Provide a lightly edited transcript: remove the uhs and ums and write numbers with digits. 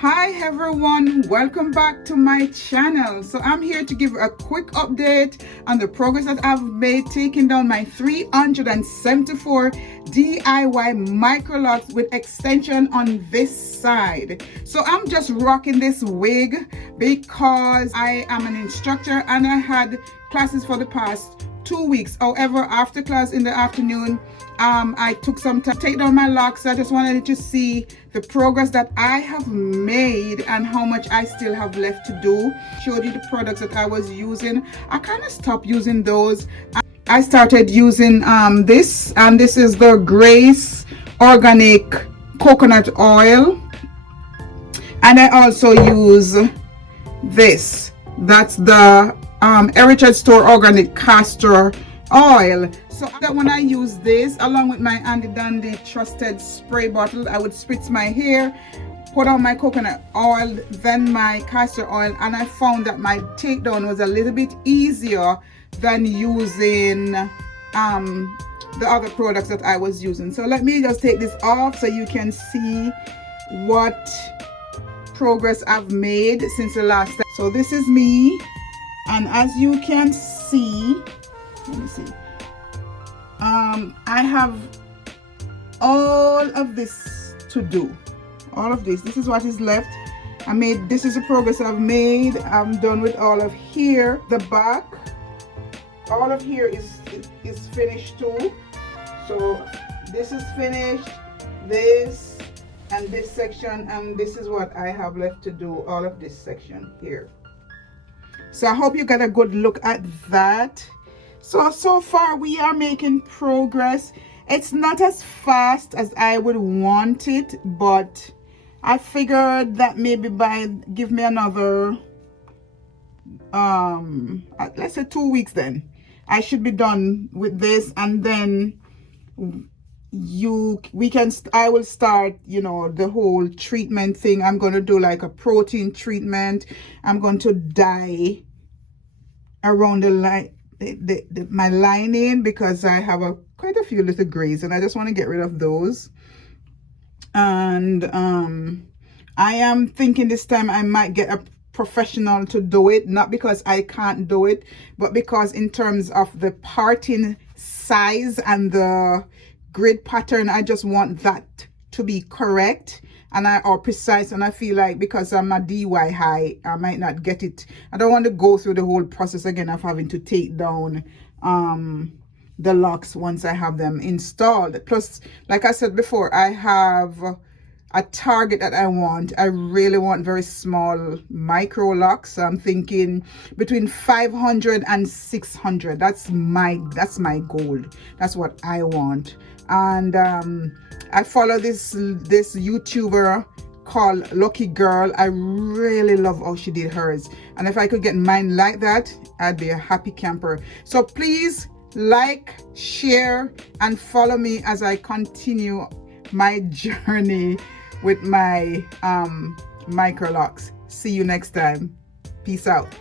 Hi everyone, welcome back to my channel. So I'm here to give a quick update on the progress that I've made taking down my 374 DIY micro locks with extension on this side. So I'm just rocking this wig because I am an instructor and I had classes for the past 2 weeks. However, after class in the afternoon, I took some time to take down my locks. I just wanted to see the progress that I have made and how much I still have left to do. Showed you the products that I was using. I kind of stopped using those. I started using this, and this is the Grace Organic Coconut Oil. And I also use this. That's the Heritage Store Organic Castor Oil. So that when I use this along with my Handy Dandy Trusted spray bottle, I would spritz my hair, put on my coconut oil, then my castor oil, and I found that my takedown was a little bit easier than using the other products that I was using. So let me just take this off so you can see what progress I've made since the last time. So this is me, and as you can see, let me see, I have all of this to do. All of this is what is left. This is the progress I've made. I'm done with all of here. The back, all of here is finished too. So this is finished, this and this section, and this is what I have left to do, all of this section here. So I hope you got a good look at that. So far we are making progress. It's not as fast as I would want it, but I figured that maybe give me another let's say 2 weeks, then I should be done with this, and then I will start, the whole treatment thing. I'm going to do like a protein treatment. I'm going to dye around my lining because I have quite a few little grays and I just want to get rid of those. And I am thinking this time I might get a professional to do it, not because I can't do it, but because in terms of the parting size and the grid pattern, I just want that to be correct or precise, and I feel like because I'm a DY high, I might not get it. I don't want to go through the whole process again of having to take down the locks once I have them installed. Plus, like I said before, I have a target that I want. I really want very small micro locks. So I'm thinking between 500 and 600. That's my goal. That's what I want. And I follow this YouTuber called Lucky Girl. I really love how she did hers, and if I could get mine like that, I'd be a happy camper. So please like, share, and follow me as I continue my journey with my micro locks. See you next time. Peace out.